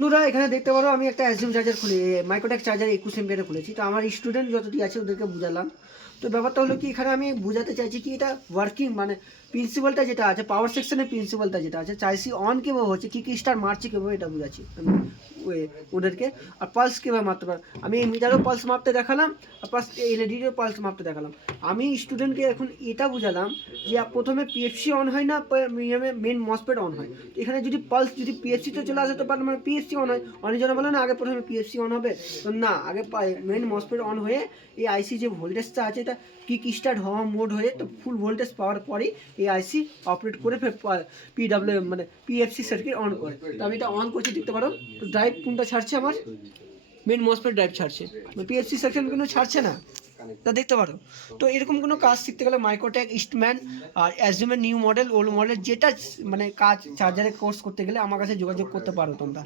বন্ধুরা এখানে দেখতে পারো, আমি একটা অ্যাজিউম চার্জার খুলে মাইক্রোটেক চার্জার একুশ এমপিয়ারে খুলেছি। তো আমার স্টুডেন্ট যতটি আছে ওদেরকে বুঝালাম। তো ব্যাপারটা হলো কি, এখানে আমি বোঝাতে চাইছি কি, এটা ওয়ার্কিং মানে প্রিন্সিপালটা যেটা আছে পাওয়ার সেকশনের প্রিন্সিপালটা যেটা আছে, চাইছি অন কীভাবে হচ্ছে, কী কী স্টার মারছে কীভাবে, এটা বুঝাচ্ছি। ওদেরকে। আর পালস কীভাবে মারতে পারে? আমি মিটারও পালস মারতে দেখালাম, আর প্লাস এলইডিরও পালস মারতে দেখালাম। আমি স্টুডেন্টকে এখন এটা বুঝালাম যে প্রথমে পিএফসি অন হয় না মেন মসপেট অন হয়। এখানে যদি পালস যদি পিএফসিতে চলে আসে, তো মানে পিএফসি অন হয়। অনেক জন বলে না, আগে প্রথমে পিএফসি অন হবে। তো না, আগে মেন মসপেট অন হয়ে এই আইসি যে ভোল্টেজটা আছে, এটা কিক স্টার্ট হওয়া মোড হয়ে তো ফুল ভোল্টেজ পাওয়ার পরেই এই আইসি অপারেট করে ফের পিডাব্লিউ মানে পিএফসি সার্কিট অন করে। তো আমি এটা অন করছি, দেখতে পারো? তো ড্রাইভ কোনটা ছাড়ছে আমার? মেন মসপেট ড্রাইভ ছাড়ছে। পিএফসি সেকশন কিন্তু ছাড়ছে না? তা দেখতে পারো। তো এরকম কোনো কাজ শিখতে গেলে মাইক্রোটেক ইস্টম্যান আর অ্যাজুমের নিউ মডেল ওল্ড মডেল যেটা মানে কাজ চার্জারের কোর্স করতে গেলে আমার কাছে যোগাযোগ করতে পারো তোমরা।